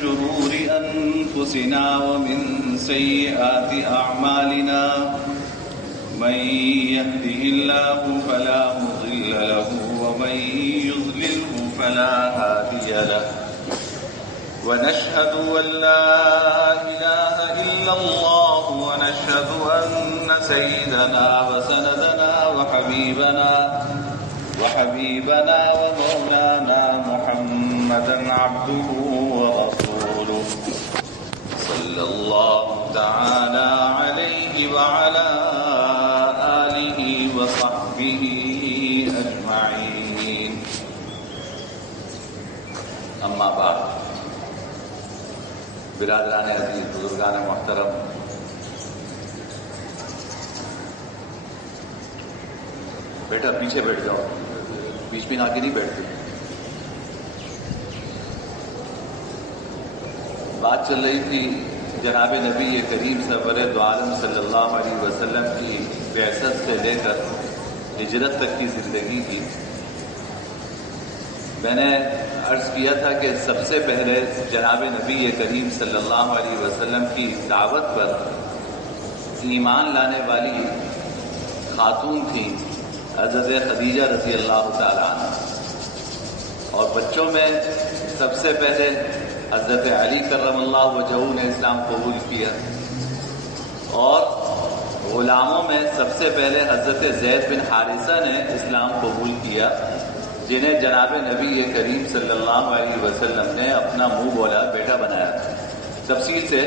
شرور أنفسنا ومن سيئات أعمالنا من يهده الله فلا مضل له ومن يضلله فلا هادي له ونشهد أن لا إله إلا الله ونشهد أن سيدنا وسندنا وحبيبنا ومولانا محمدا عبده ورسوله صلى الله تعالى عليه وعلى آله وصحبه أجمعين أما بعد برادران عزیز، بزرگان محترم، بیٹا پیچھے بیٹھ جاؤ، بیچ میں آگے نہیں بیٹھتے. بات چل رہی تھی جناب نبی کریم سرور دو عالم صلی اللہ علیہ وسلم کی بعثت سے لے کر ہجرت تک کی زندگی کی. میں نے عرض کیا تھا کہ سب سے پہلے جناب نبی کریم صلی اللہ علیہ وسلم کی دعوت پر ایمان لانے والی خاتون تھی حضرت خدیجہ رضی اللہ تعالیٰ عنہ، اور بچوں میں سب سے پہلے حضرت علی کرم اللہ وجہہ نے اسلام قبول کیا، اور غلاموں میں سب سے پہلے حضرت زید بن حارثہ نے اسلام قبول کیا، جنہیں جناب نبی کریم صلی اللہ علیہ وسلم نے اپنا منہ بولا بیٹا بنایا تھا. تفصیل سے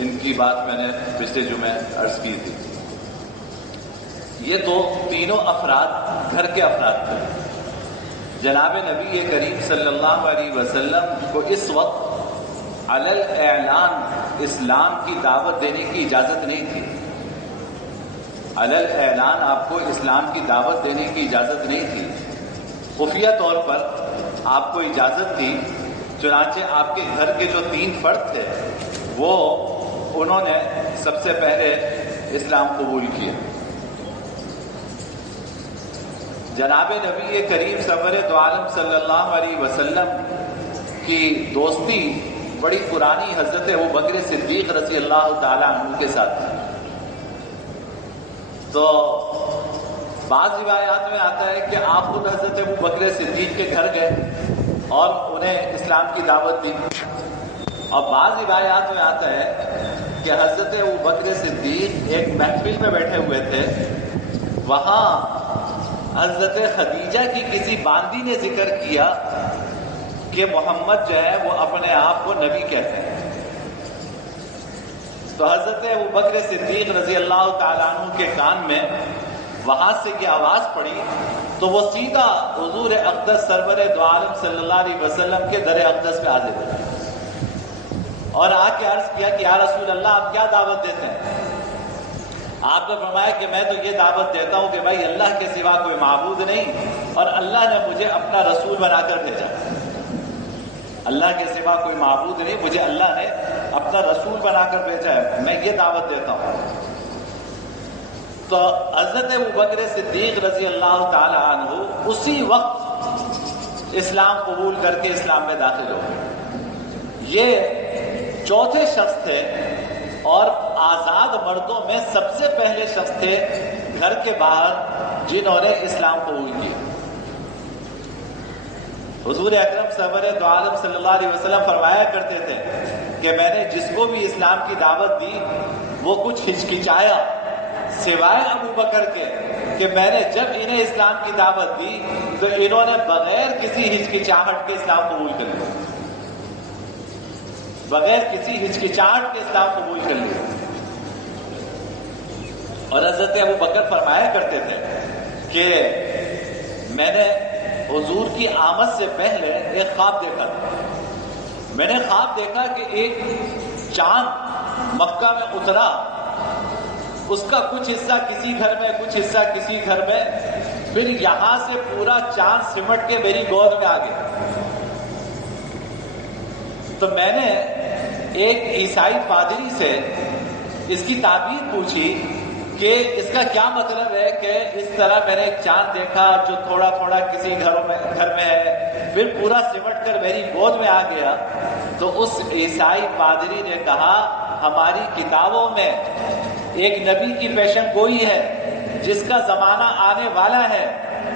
ان کی بات میں نے پچھلے جمعے عرض کی تھی. یہ تو تینوں افراد گھر کے افراد تھے. جناب نبی کریم صلی اللہ علیہ وسلم کو اس وقت علی الاعلان اسلام کی دعوت دینے کی اجازت نہیں تھی. علی الاعلان آپ کو اسلام کی دعوت دینے کی اجازت نہیں تھی. خفیہ طور پر آپ کو اجازت تھی. چنانچہ آپ کے گھر کے جو 3 فرد تھے وہ انہوں نے سب سے پہلے اسلام قبول کیا. جناب نبی کریم سرور دو عالم صلی اللہ علیہ وسلم کی دوستی بڑی پرانی حضرت ابوبکر صدیق رضی اللہ تعالی عنہ کے ساتھ تھی. تو بعض روایات میں آتا ہے کہ آپ خود حضرت ابوبکر صدیق کے گھر گئے اور انہیں اسلام کی دعوت دی، اور بعض روایات میں آتا ہے کہ حضرت ابوبکر صدیق ایک محفل میں بیٹھے ہوئے تھے، وہاں حضرت خدیجہ کی کسی باندی نے ذکر کیا کہ محمد جو ہے وہ اپنے آپ کو نبی کہتے ہیں. تو حضرت ابوبکر صدیق رضی اللہ تعالیٰ عنہ کے کان میں وہاں سے یہ آواز پڑی تو وہ سیدھا حضور اقدس سرور دو عالم صلی اللہ علیہ وسلم کے در اقدس پہ حاضر ہوئے اور آ کے عرض کیا کہ یا رسول اللہ آپ کیا دعوت دیتے ہیں؟ آپ نے فرمایا کہ میں تو یہ دعوت دیتا ہوں کہ بھائی اللہ کے سوا کوئی معبود نہیں، اور اللہ نے مجھے اپنا رسول بنا کر بھیجا. اللہ کے سوا کوئی معبود نہیں، مجھے اللہ نے اپنا رسول بنا کر بھیجا ہے، میں یہ دعوت دیتا ہوں. تو حضرت ابوبکر صدیق رضی اللہ تعالی عنہ اسی وقت اسلام قبول کر کے اسلام میں داخل ہو گئے. یہ چوتھے شخص تھے اور آزاد مردوں میں سب سے پہلے شخص تھے گھر کے باہر جنہوں نے اسلام قبول کیا. حضور اکرم سرور دو عالم صلی اللہ علیہ وسلم فرمایا کرتے تھے کہ میں نے جس کو بھی اسلام کی دعوت دی وہ کچھ ہچکچایا سوائے ابو بکر کے کہ میں نے جب انہیں اسلام کی دعوت دی تو انہوں نے بغیر کسی ہچکچاہٹ کے اسلام قبول کر لیا، بغیر کسی ہچکچاہٹ کے اسلام قبول کر لیا. اور حضرت ابو بکر فرمایا کرتے تھے کہ میں نے حضور کی آمد سے پہلے ایک خواب دیکھا تھا. میں نے خواب دیکھا کہ ایک چاند مکہ میں اترا، اس کا کچھ حصہ کسی گھر میں کچھ حصہ کسی گھر میں، پھر یہاں سے پورا چاند سمٹ کے میری گود میں آ گیا. تو میں نے ایک عیسائی پادری سے اس کی تعبیر پوچھی کہ اس کا کیا مطلب ہے کہ اس طرح میں نے ایک چاند دیکھا جو تھوڑا تھوڑا کسی گھر میں ہے، پھر پورا سمٹ کر میری گود میں آ گیا تو اس عیسائی پادری نے کہا ہماری کتابوں میں ایک نبی کی پیشن گوئی ہے جس کا زمانہ آنے والا ہے،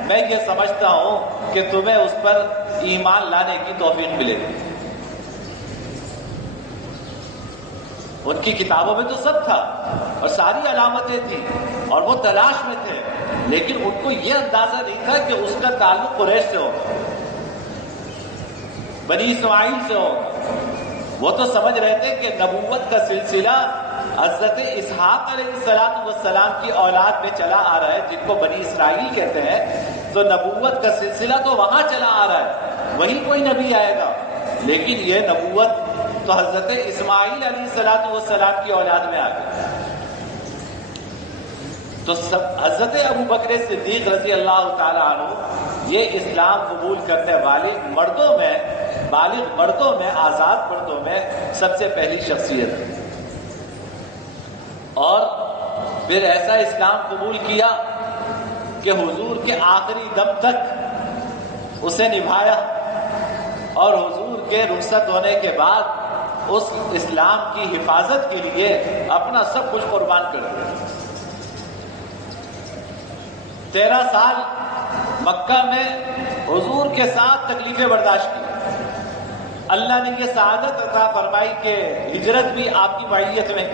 میں یہ سمجھتا ہوں کہ تمہیں اس پر ایمان لانے کی توفیق ملے گی۔ ان کی کتابوں میں تو سب تھا اور ساری علامتیں تھیں اور وہ تلاش میں تھے، لیکن ان کو یہ اندازہ نہیں تھا کہ اس کا تعلق قریش سے ہوگا، بنی اسماعیل سے ہوگا۔ وہ تو سمجھ رہے تھے کہ نبوت کا سلسلہ حضرت اسحاق علیہ السلام کی اولاد میں چلا آ رہا ہے، جن کو بنی اسرائیل کہتے ہیں، تو نبوت کا سلسلہ تو وہاں چلا آ رہا ہے، وہیں کوئی نبی آئے گا۔ لیکن یہ نبوت تو حضرت اسماعیل علیہ السلام کی اولاد میں آ گئی۔ تو حضرت ابو بکر صدیق رضی اللہ تعالی عنہ یہ اسلام قبول کرنے والے مردوں میں، بالغ مردوں میں، آزاد مردوں میں سب سے پہلی شخصیت ہے، اور پھر ایسا اسلام قبول کیا کہ حضور کے آخری دم تک اسے نبھایا، اور حضور کے رخصت ہونے کے بعد اس اسلام کی حفاظت کے لیے اپنا سب کچھ قربان کر دیا۔ 13 سال مکہ میں حضور کے ساتھ تکلیفیں برداشت کی، اللہ نے یہ سعادت عطا فرمائی کہ ہجرت بھی آپ کی معیت میں،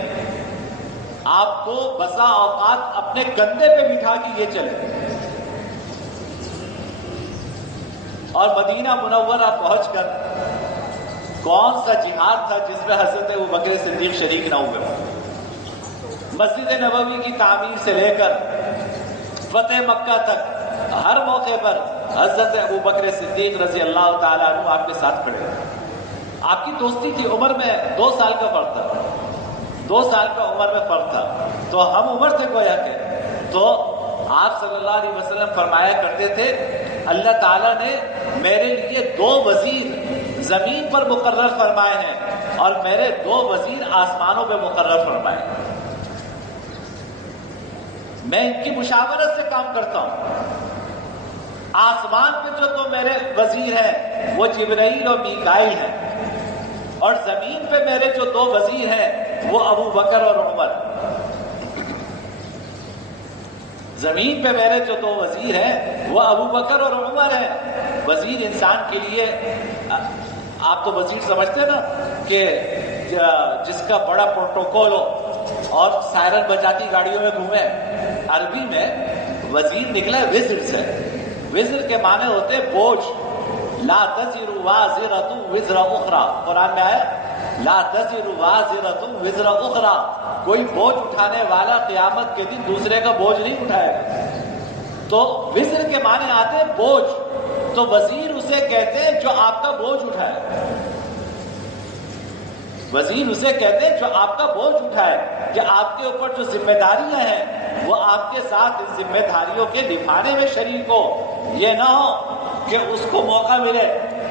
آپ کو بسا اوقات اپنے کندھے پہ بٹھا کے یہ چلے، اور مدینہ منورہ پہنچ کر کون سا جہاد تھا جس میں حضرت ابو بکر صدیق شریک نہ ہوئے؟ مسجد نبوی کی تعمیر سے لے کر فتح مکہ تک ہر موقع پر حضرت ابو بکر صدیق رضی اللہ تعالیٰ عنہ آپ کے ساتھ کھڑے۔ آپ کی دوستی کی عمر میں 2 سال کا فرق تھا، 2 سال کا عمر میں فرق تھا، تو ہم عمر تھے گویا کہ۔ تو آپ صلی اللہ علیہ وسلم فرمایا کرتے تھے اللہ تعالیٰ نے میرے لیے 2 وزیر زمین پر مقرر فرمائے ہیں اور میرے 2 وزیر آسمانوں پہ مقرر فرمائے ہیں، میں ان کی مشاورت سے کام کرتا ہوں۔ آسمان پہ جو 2 میرے وزیر ہیں وہ جبرائیل اور میکائیل ہیں، اور زمین پہ میرے جو 2 وزیر ہیں وہ ابو بکر اور عمر۔ زمین پہ میرے جو 2 وزیر ہیں وہ ابو بکر اور عمر ہیں۔ وزیر انسان کے لیے، آپ تو وزیر سمجھتے نا کہ جس کا بڑا پروٹوکول ہو اور سائرن بجاتی گاڑیوں میں گھومے، عربی میں وزیر نکلا ہے وزر سے۔ وزر کے معنی ہوتے بوجھ، لا تزر وازرۃ وزر اخرى، قرآن میں آیا لا تزر وازرۃ وزر اخرى، کوئی بوجھ اٹھانے والا قیامت کے دن دوسرے کا بوجھ نہیں اٹھائے گا۔ تو وزر کے معنی آتے ہیں بوجھ، تو وزیر اسے کہتے ہیں جو آپ کا بوجھ اٹھائے، وزیر اسے کہتے ہیں جو آپ کا بوجھ اٹھائے، کہ آپ کے اوپر جو ذمہ داریاں ہیں وہ آپ کے ساتھ ان ذمہ داریوں کے نبھانے میں شریک ہو۔ یہ نہ ہو کہ اس کو موقع ملے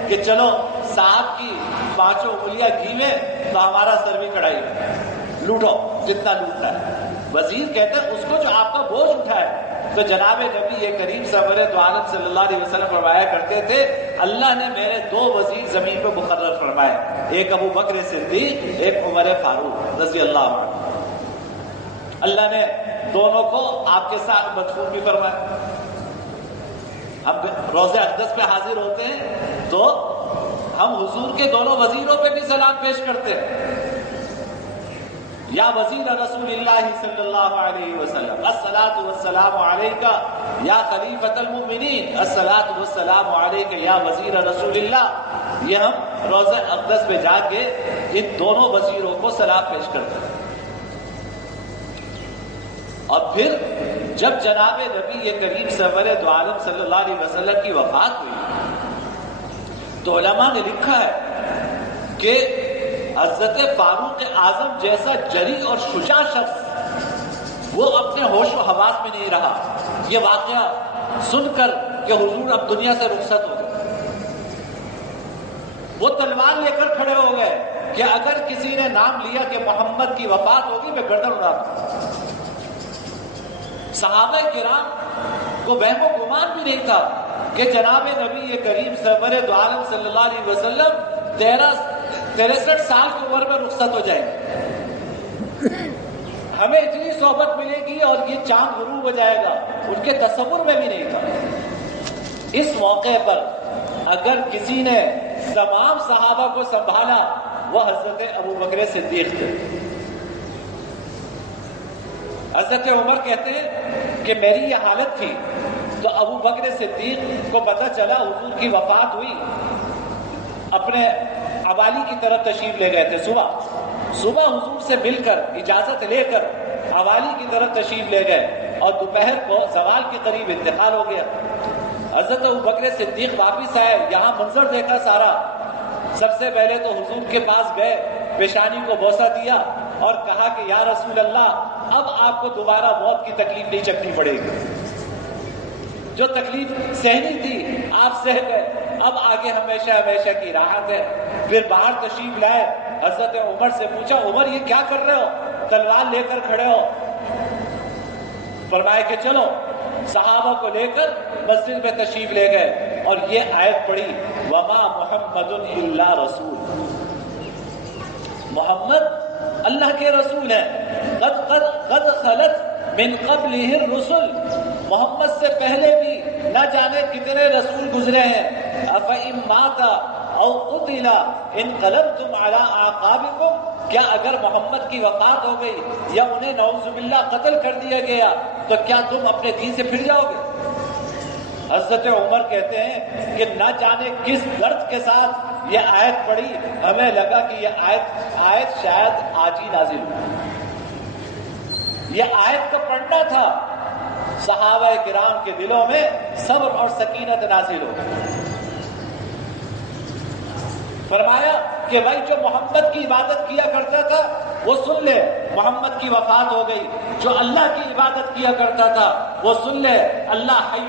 کہ چلو صاحب کی 5 انگلیاں گھی میں تو ہمارا سر بھی کڑھائی، لوٹو جتنا لوٹنا ہے۔ وزیر کہتے ہیں اس کو جو آپ کا بوجھ اٹھائے۔ تو جناب نبی کریم سرور دو عالم صلی اللہ علیہ وسلم فرمایا کرتے تھے اللہ نے میرے 2 وزیر زمین پہ مقرر فرمائے، ایک ابو بکر صدیق، ایک عمر فاروق رضی اللہ عنہ۔ اللہ نے دونوں کو آپ کے ساتھ مدفون بھی فرمایا۔ ہم روضہ اقدس پہ حاضر ہوتے ہیں تو ہم حضور کے دونوں وزیروں پہ بھی سلام پیش کرتے ہیں۔ یا وزیر رسول اللہ صلی اللہ علیہ وسلم الصلاۃ والسلام علیک یا خلیفۃ المؤمنین، الصلاۃ والسلام علیک یا وزیر رسول اللہ۔ یہ ہم روضہ اقدس پہ جا کے ان دونوں وزیروں کو سلام پیش کرتے ہیں۔ اور پھر جب جناب نبی کریم سرور دو عالم صلی اللہ علیہ وسلم کی وفات ہوئی تو علماء نے لکھا ہے کہ حضرت فاروق اعظم جیسا جری اور شجاع شخص وہ اپنے ہوش و حواس میں نہیں رہا۔ یہ واقعہ سن کر کہ حضور اب دنیا سے رخصت ہو گئے، وہ تلوار لے کر کھڑے ہو گئے کہ اگر کسی نے نام لیا کہ محمد کی وفات ہوگی میں گردن اڑا دوں۔ صحابہ کرام کو وہم و گمان بھی نہیں تھا کہ جناب نبی کریم سرور دو عالم صلی اللہ علیہ وسلم 63 سال کی عمر میں رخصت ہو جائیں گے. ہمیں اتنی صحبت ملے گی اور یہ چاند غروب ہو جائے گا، ان کے تصور میں بھی نہیں تھا. اس موقع پر اگر کسی نے تمام صحابہ کو سنبھالا وہ حضرت ابو بکر صدیق تھے. حضرت عمر کہتے ہیں کہ میری یہ حالت تھی تو ابو بکر صدیق کو پتہ چلا حضور کی وفات ہوئی، اپنے عوالی کی طرف تشریف لے گئے تھے. صبح حضور سے مل کر اجازت لے کر عوالی کی طرف تشریف لے گئے اور دوپہر کو زوال کے قریب انتقال ہو گیا. حضرت ابو بکر صدیق واپس آئے، یہاں منظر دیکھا سارا. سب سے پہلے تو حضور کے پاس گئے، پیشانی کو بوسہ دیا اور کہا کہ یا رسول اللہ اب آپ کو دوبارہ موت کی تکلیف نہیں چکھنی پڑے گی. جو تکلیف سہنی تھی آپ سہ گئے، اب آگے ہمیشہ ہمیشہ کی راحت ہے. پھر باہر تشریف لائے، حضرت عمر سے پوچھا عمر یہ کیا کر رہے ہو، تلوار لے کر کھڑے ہو؟ فرمایا کہ چلو. صحابہ کو لے کر مسجد میں تشریف لے گئے اور یہ آیت پڑھی وما محمد الا رسول. محمد اللہ کے رسول ہیں. قد خلت من قبلہ الرسل. محمد سے پہلے بھی نہ جانے کتنے رسول گزرے ہیں. افإن مات او قتل انقلبتم علی اعقابکم. کیا اگر محمد کی وفات ہو گئی یا انہیں نعوذ باللہ قتل کر دیا گیا تو کیا تم اپنے دین سے پھر جاؤ گے؟ حضرت عمر کہتے ہیں کہ نہ جانے کس درد کے ساتھ یہ آیت پڑھی، ہمیں لگا کہ یہ آیت شاید آج ہی نازل ہوئی. یہ آیت کا پڑھنا تھا، صحابہ کرام کے دلوں میں صبر اور سکینت نازل ہو. فرمایا کہ بھائی جو محمد کی عبادت کیا کرتا تھا وہ سن لے، محمد کی وفات ہو گئی. جو اللہ کی عبادت کیا کرتا تھا وہ سن لے، اللہ حی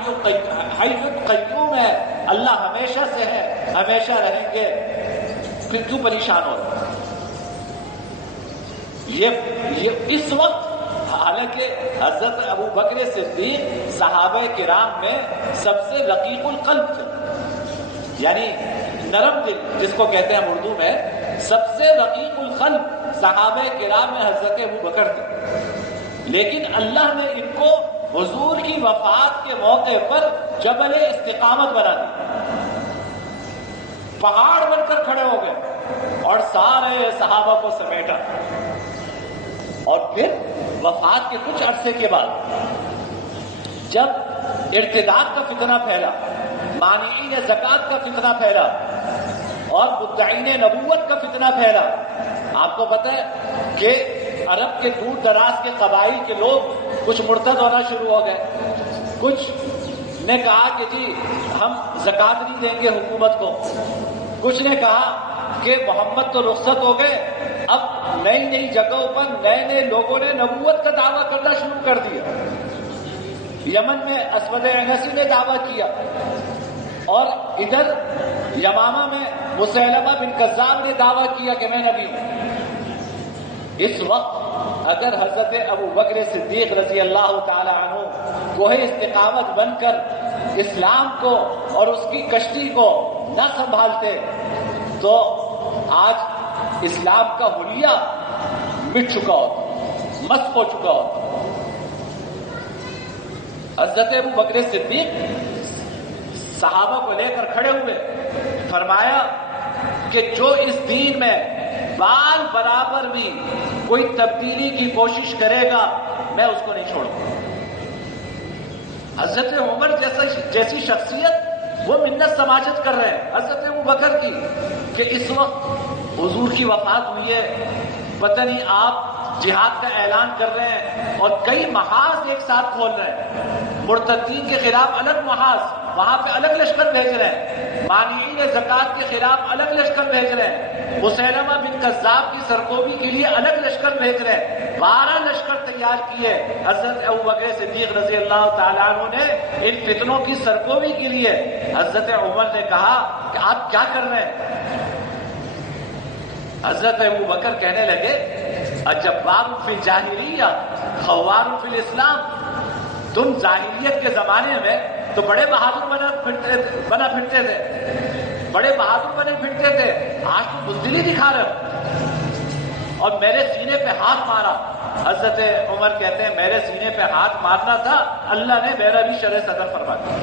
قیوم ہے، اللہ ہمیشہ سے ہے، ہمیشہ رہیں گے. پھر کیوں پریشان ہو رہے؟ یہ اس وقت حالانکہ حضرت ابو بکر صدیق صحابہ کرام میں سب سے رقیق القلب تھے، یعنی نرم دل جس کو کہتے ہیں اردو میں، سب سے رقیق القلب صحابہ کرام میں حضرت ابو بکر تھے. لیکن اللہ نے ان کو حضور کی وفات کے موقع پر جبل استقامت بنا دی، پہاڑ بن کر کھڑے ہو گئے اور سارے صحابہ کو سمیٹا. اور پھر وفات کے کچھ عرصے کے بعد جب ارتداد کا فتنہ پھیلا، مانعین زکوٰۃ کا فتنہ پھیلا اور مدعین نبوت کا فتنہ پھیلا. آپ کو پتہ ہے کہ عرب کے دور دراز کے قبائل کے لوگ کچھ مرتد ہونا شروع ہو گئے. کچھ نے کہا کہ جی ہم زکوٰۃ نہیں دیں گے حکومت کو. کچھ نے کہا کہ محمد تو رخصت ہو گئے، اب نئی جگہوں پر نئے لوگوں نے نبوت کا دعویٰ کرنا شروع کر دیا. یمن میں اسود عنسی نے دعویٰ کیا اور ادھر یمامہ میں مسیلمہ بن کذاب نے دعویٰ کیا کہ میں نبی ہوں. اس وقت اگر حضرت ابو بکر صدیق رضی اللہ تعالی عنہ کوہ استقامت بن کر اسلام کو اور اس کی کشتی کو نہ سنبھالتے تو آج اسلام کا حلیہ مٹ چکا ہوتا، مسخ ہو چکا ہوتا. حضرت ابو بکر صدیق صحابہ کو لے کر کھڑے ہوئے، فرمایا کہ جو اس دین میں بال برابر بھی کوئی تبدیلی کی کوشش کرے گا میں اس کو نہیں چھوڑوں. حضرت عمر جیسی شخصیت وہ منت سماجت کر رہے ہیں حضرت ابو بکر کی کہ اس وقت حضور کی وفات ہوئی ہے، پتہ نہیں آپ جہاد کا اعلان کر رہے ہیں اور کئی محاذ ایک ساتھ کھول رہے ہیں. مرتدین کے خلاف الگ محاذ، وہاں پہ الگ لشکر بھیج رہے ہیں. مانعین زکوٰۃ کے خلاف الگ لشکر بھیج رہے ہیں. مسیلمہ بن کذاب کی سرکوبی کے لیے الگ لشکر بھیج رہے ہیں. 12 لشکر تیار کیے حضرت ابو بکر صدیق رضی اللہ تعالیٰ عنہ نے ان فتنوں کی سرکوبی کے لیے. حضرت عمر نے کہا کہ آپ کیا کر رہے ہیں؟ حضرت ابو بکر کہنے لگے اجبار فی الجاہلیہ خوار فی الاسلام. تم جاہلیت کے زمانے میں تو بڑے بہادر بنا پھرتے تھے، بڑے بہادر بنے پھرتے تھے، آج تو بزدلی دکھا رہے اور میرے سینے پہ ہاتھ مارا۔ حضرت عمر کہتے ہیں میرے سینے پہ ہاتھ مارنا تھا، اللہ نے میرا بھی شرح صدر فرما دیا۔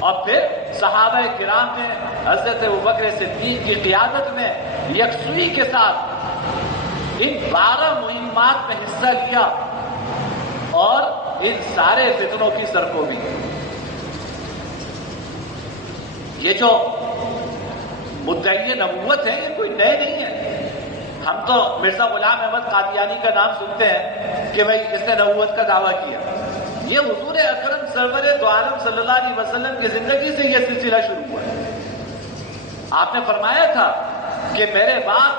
اور پھر صحابہ کرام نے حضرت ابوبکر صدیق کی قیادت میں یکسوئی کے ساتھ ان 12 مہمات میں حصہ لیا اور ان سارے فتنوں کی سرکوبی۔ یہ جو مدعی نبوت ہے یہ کوئی نئے نہیں ہے۔ ہم تو مرزا غلام احمد قادیانی کا نام سنتے ہیں کہ بھائی اس نے نبوت کا دعویٰ کیا۔ یہ حضور اکرم سرور دو عالم صلی اللہ علیہ وسلم کی زندگی سے یہ سلسلہ شروع ہوا ہے۔ آپ نے فرمایا تھا کہ میرے بعد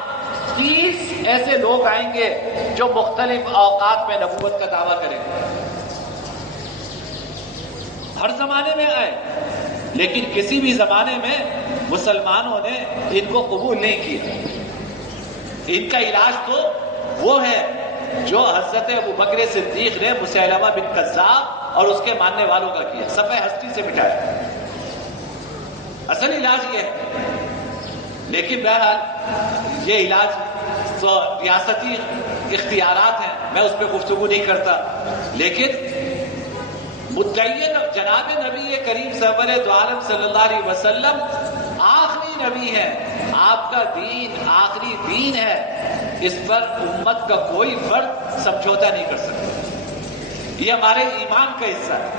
30 ایسے لوگ آئیں گے جو مختلف اوقات میں نبوت کا دعویٰ کریں گے۔ ہر زمانے میں آئے، لیکن کسی بھی زمانے میں مسلمانوں نے ان کو قبول نہیں کیا۔ ان کا علاج تو وہ ہے جو حضرت ابوبکر صدیق نے مسیلمہ بن کذاب اور اس کے ماننے والوں کا کیا، صفحہ ہستی سے مٹایا۔ اصل علاج یہ ہے، لیکن بہرحال یہ علاج تو ریاستی اختیارات ہیں، میں اس پہ گفتگو نہیں کرتا، لیکن مدعی جناب نبی کریم سرور دو عالم صلی اللہ علیہ وسلم آخری نبی ہے، آپ کا دین آخری دین ہے، اس پر امت کا کوئی فرد سمجھوتا نہیں کر سکتا۔ یہ ہمارے ایمان کا حصہ ہے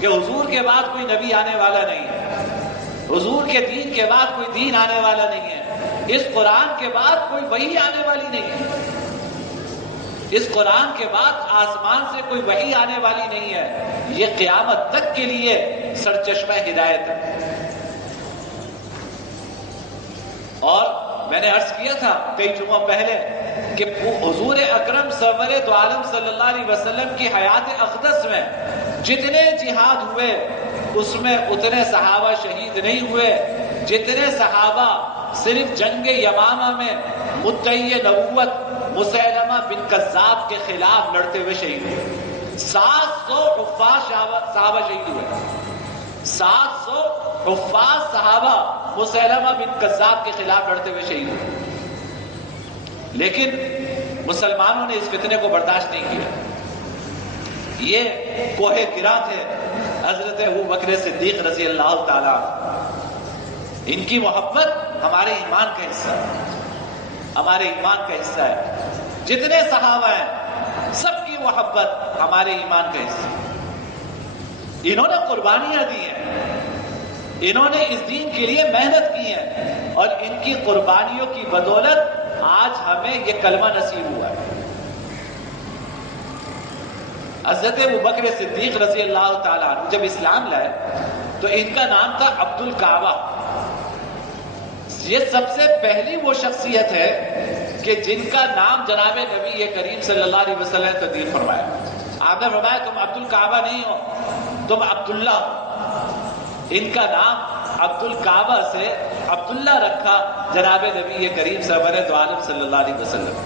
کہ حضور کے بعد کوئی نبی آنے والا نہیں ہے، حضور کے دین کے بعد کوئی دین آنے والا نہیں ہے، اس قرآن کے بعد کوئی وحی آنے والی نہیں ہے، اس قرآن کے بعد آسمان سے کوئی وحی آنے والی نہیں ہے۔ یہ قیامت تک کے لیے سرچشمہ ہدایت ہے۔ اور میں نے عرض کیا تھا کئی جمعہ پہلے کہ حضور اکرم سرور دو عالم صلی اللہ علیہ وسلم کی حیات اقدس میں جتنے جہاد ہوئے اس میں اتنے صحابہ شہید نہیں ہوئے جتنے صحابہ صرف جنگ یمامہ میں مدعی نبوت مسیلمہ بن کذاب کے خلاف لڑتے ہوئے شہید ہوئے۔ 700 حفاظ صحابہ شہید ہوئے، 700 حفاظ صحابہ مسیلمہ بن کذاب کے خلاف لڑتے ہوئے شہید ہوئے، لیکن مسلمانوں نے اس فتنے کو برداشت نہیں کیا۔ یہ کوہ گراں تھے حضرت ابوبکر صدیق رضی اللہ تعالیٰ، ان کی محبت ہمارے ایمان کا حصہ ہے، ہمارے ایمان کا حصہ ہے۔ جتنے صحابہ ہیں سب کی محبت ہمارے ایمان کا حصہ ہے۔ انہوں نے قربانیاں دی ہیں، انہوں نے اس دین کے لیے محنت کی ہے، اور ان کی قربانیوں کی بدولت آج ہمیں یہ کلمہ نصیب ہوا ہے۔ حضرت ابوبکر صدیق رضی اللہ تعالیٰ عنہ جب اسلام لائے تو ان کا نام تھا عبد الکعبہ۔ یہ سب سے پہلی وہ شخصیت ہے کہ جن کا نام جناب نبی کریم صلی اللہ علیہ وسلم نے تبدیل فرمایا۔ آپ نے فرمایا تم عبد الکعبہ نہیں ہو، تم عبداللہ ہو۔ ان کا نام عبد الکعبہ سے عبداللہ رکھا جناب نبی کریم سرور دو عالم صلی اللہ علیہ وسلم۔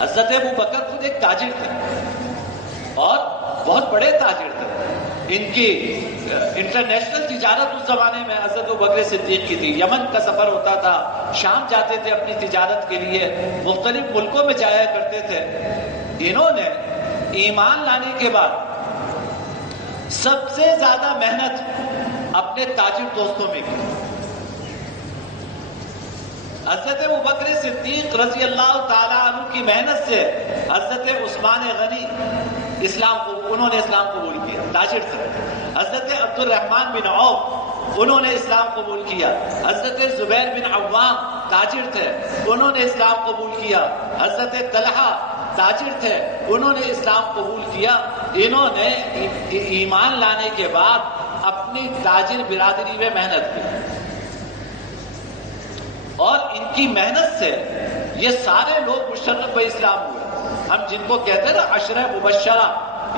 حضرت ابوبکر خود ایک تاجر تھے اور بہت بڑے تاجر تھے۔ ان کی انٹرنیشنل تجارت اس زمانے میں حضرت ابوبکر صدیق کی تھی۔ یمن کا سفر ہوتا تھا، شام جاتے تھے اپنی تجارت کے لیے، مختلف ملکوں میں جایا کرتے تھے۔ انہوں نے ایمان لانے کے بعد سب سے زیادہ محنت اپنے تاجر دوستوں میں کی۔ حضرت ابوبکر صدیق رضی اللہ تعالیٰ عنہ کی محنت سے حضرت عثمان غنی انہوں نے اسلام قبول کیا، تاجر تھے۔ حضرت عبد الرحمن بن عوف انہوں نے اسلام قبول کیا۔ حضرت زبیر بن عوام تاجر تھے، انہوں نے اسلام قبول کیا۔ حضرت طلحہ تاجر تھے، انہوں نے اسلام قبول کیا۔ انہوں نے ایمان لانے کے بعد اپنی تاجر برادری میں محنت کی، اور ان کی محنت سے یہ سارے لوگ مشرف اسلام ہوئے۔ ہم جن کو کہتے ہیں نا عشرہ مبشرہ،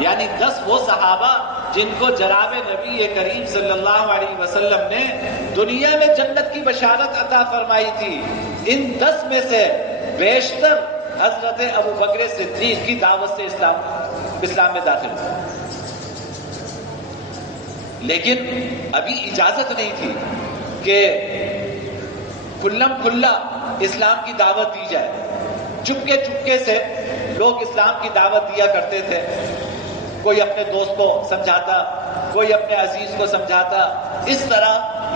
یعنی 10 وہ صحابہ جن کو جناب نبی کریم صلی اللہ علیہ وسلم نے دنیا میں جنت کی بشارت عطا فرمائی تھی، ان 10 میں سے بیشتر حضرت ابوبکر صدیق کی دعوت سے اسلام میں داخل ہوئے۔ لیکن ابھی اجازت نہیں تھی کہ کھلم کھلا اسلام کی دعوت دی جائے. چپکے چپکے سے لوگ اسلام کی دعوت دیا کرتے تھے. کوئی اپنے دوست کو سمجھاتا, کوئی اپنے عزیز کو سمجھاتا. اس طرح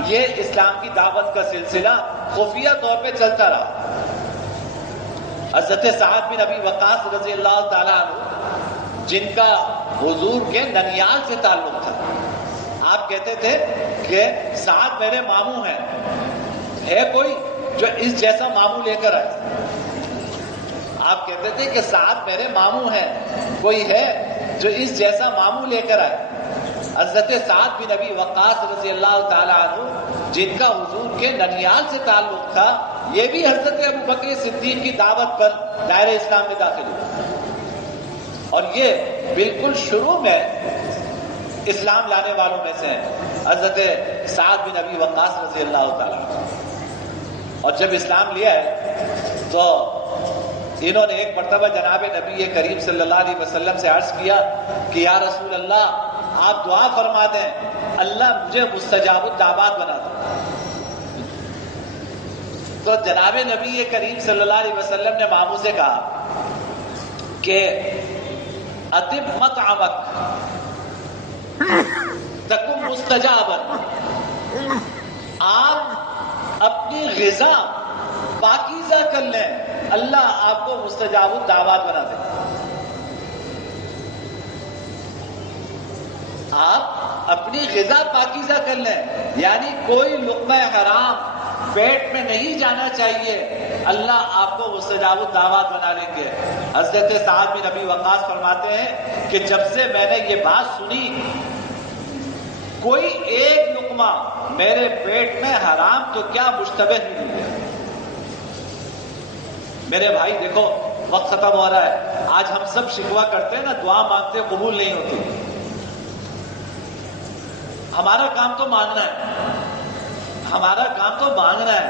یہ اسلام کی دعوت کا سلسلہ خفیہ طور پہ چلتا رہا. حضرت سعد بن ابی وقاص رضی اللہ تعالیٰ عنہ, جن کا حضور کے ننیال سے تعلق تھا, آپ کہتے تھے کہ سعد میرے ماموں ہیں, ہے کوئی جو اس جیسا ماموں لے کر آئے. آپ کہتے تھے کہ سعد میرے ماموں ہیں, کوئی ہے جو اس جیسا ماموں لے کر آئے. حضرت سعد بن ابی وقاص رضی اللہ تعالیٰ عنہ, جن کا حضور کے ننیال سے تعلق تھا, یہ بھی حضرت ابو بکر صدیق کی دعوت پر دائرہ اسلام میں داخل ہوئے. اور یہ بالکل شروع میں اسلام لانے والوں میں سے ہیں, حضرت سعد بن ابی وقاص رضی اللہ تعالیٰ عنہ. اور جب اسلام لیا ہے تو انہوں نے ایک مرتبہ جناب نبی کریم صلی اللہ علیہ وسلم سے عرض کیا کہ یا رسول اللہ, آپ دعا فرما دیں, اللہ مجھے مستجاب الدعوات بنا دے. تو جناب نبی کریم صلی اللہ علیہ وسلم نے ماموں سے کہا کہ اتم مطعمک تکن مستجابا, آپ اپنی غذا پاکیزہ کر لیں, اللہ آپ کو مستجاب الدعوات بنا دے. آپ اپنی غذا پاکیزہ کر لیں, یعنی کوئی لقمہ حرام پیٹ میں نہیں جانا چاہیے, اللہ آپ کو مستجاب الدعوات بنا لیں گے. حضرت سعد بن ابی وقاص فرماتے ہیں کہ جب سے میں نے یہ بات سنی, کوئی ایک لقمہ میرے پیٹ میں حرام تو کیا مشتبہ نہیں ہے. میرے بھائی دیکھو, وقت ختم ہو رہا ہے. آج ہم سب شکوہ کرتے ہیں نا, دعا مانگتے قبول نہیں ہوتی. ہمارا کام تو مانگنا ہے, ہمارا کام تو مانگنا ہے,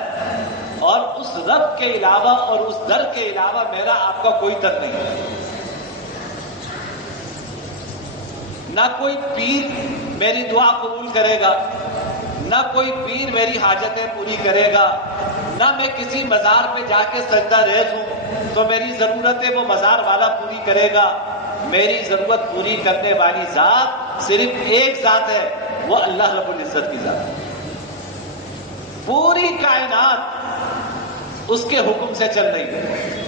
اور اس رب کے علاوہ اور اس در کے علاوہ میرا آپ کا کوئی در نہیں ہے. نہ کوئی پیر میری دعا قبول کرے گا, نہ کوئی پیر میری حاجتیں پوری کرے گا, نہ میں کسی مزار پہ جا کے سجدہ ریز ہوں تو میری ضرورتیں وہ مزار والا پوری کرے گا. میری ضرورت پوری کرنے والی ذات صرف ایک ذات ہے, وہ اللہ رب العزت کی ذات ہے. پوری کائنات اس کے حکم سے چل رہی ہے,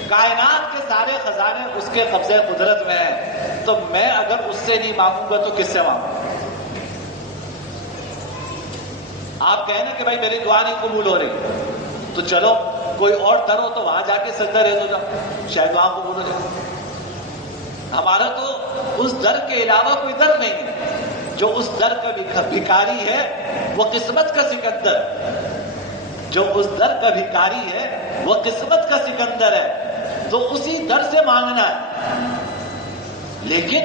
کائنات کے سارے خزانے اس کے قبضے قدرت میں ہیں. تو میں اگر اس سے نہیں مانگوں گا تو کس سے مانگوں؟ آپ کہیں نا کہ بھائی میری دعا نہیں قبول ہو رہی, تو چلو کوئی اور در ہو تو وہاں جا کے سجدہ ریز ہو جاؤ, شاید وہاں قبول ہو جائے. ہمارا تو اس در کے علاوہ کوئی در نہیں ہے. جو اس در کا بھکاری ہے وہ قسمت کا سکندر, جو اس در کا بھکاری ہے وہ قسمت کا سکندر ہے, تو اسی در سے مانگنا ہے. لیکن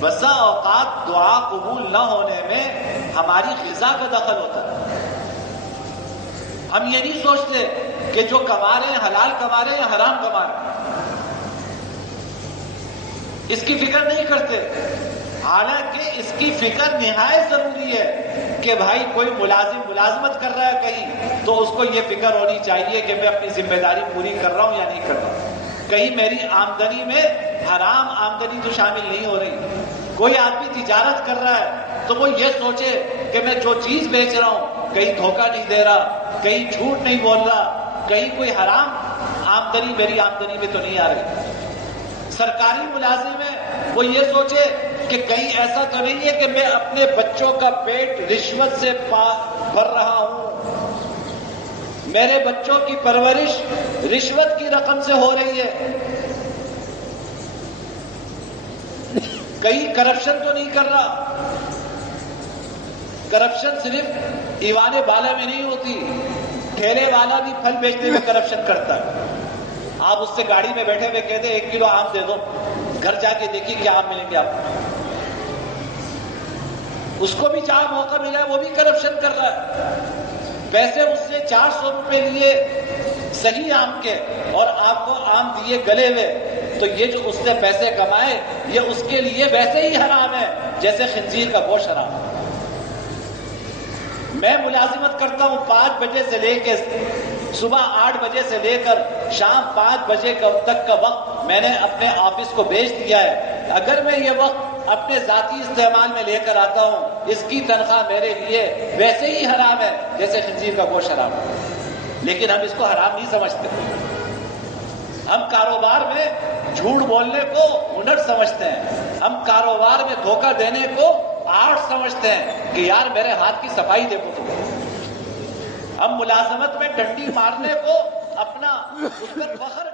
بسا اوقات دعا قبول نہ ہونے میں ہماری غذا کا دخل ہوتا ہے. ہم یہ نہیں سوچتے کہ جو کما رہے ہیں حلال کما رہے ہیں یا حرام کما رہے ہیں, اس کی فکر نہیں کرتے. حالانکہ اس کی فکر نہایت ضروری ہے کہ بھائی کوئی ملازمت کر رہا ہے کہیں, تو اس کو یہ فکر ہونی چاہیے کہ میں اپنی ذمہ داری پوری کر رہا ہوں یا نہیں کر رہا ہوں. کہیں میری آمدنی میں حرام آمدنی تو شامل نہیں ہو رہی. کوئی آدمی تجارت کر رہا ہے تو وہ یہ سوچے کہ میں جو چیز بیچ رہا ہوں کہیں دھوکہ نہیں دے رہا, کہیں جھوٹ نہیں بول رہا, کہیں کوئی حرام آمدنی میری آمدنی میں تو نہیں آ رہی. سرکاری ملازم ہے, وہ یہ سوچے کہ کہیں ایسا تو نہیں ہے کہ میں اپنے بچوں کا پیٹ رشوت سے بھر رہا ہوں, میرے بچوں کی پرورش رشوت کی رقم سے ہو رہی ہے, کہیں کرپشن تو نہیں کر رہا. کرپشن صرف ایوان بالا میں نہیں ہوتی, ٹھیلے والا بھی پھل بیچنے میں کرپشن کرتا ہے. آپ اس سے گاڑی میں بیٹھے ہوئے کہتے 1 کلو آم دے دو, گھر جا کے دیکھیے کیا آم ملیں گے آپ کو. اس کو بھی جہاں موقع ملا ہے وہ بھی کرپشن کر رہا ہے. پیسے اس سے 400 روپے لیے صحیح آم کے, اور آپ کو آم دیے گلے ہوئے, تو یہ جو اس سے پیسے کمائے یہ اس کے لیے ویسے ہی حرام ہے جیسے خنزیر کا گوشت حرام ہے. میں ملازمت کرتا ہوں 5 بجے سے لے کے صبح 8 بجے سے لے کر شام 5 بجے تک کا وقت میں نے اپنے آفس کو بیچ دیا ہے. اگر میں یہ وقت اپنے ذاتی استعمال میں لے کر آتا ہوں، اس کی تنخواہ میرے لیے ویسے ہی حرام ہے جیسے خنزیر کا گوشت حرام ہے. لیکن ہم اس کو حرام نہیں سمجھتے. ہم کاروبار میں جھوٹ بولنے کو ہنر سمجھتے ہیں. ہم کاروبار میں دھوکہ دینے کو آرٹ سمجھتے ہیں کہ یار میرے ہاتھ کی صفائی دیکھو تم. ہم ملازمت میں ڈنڈی مارنے کو اپنا اس پر فخر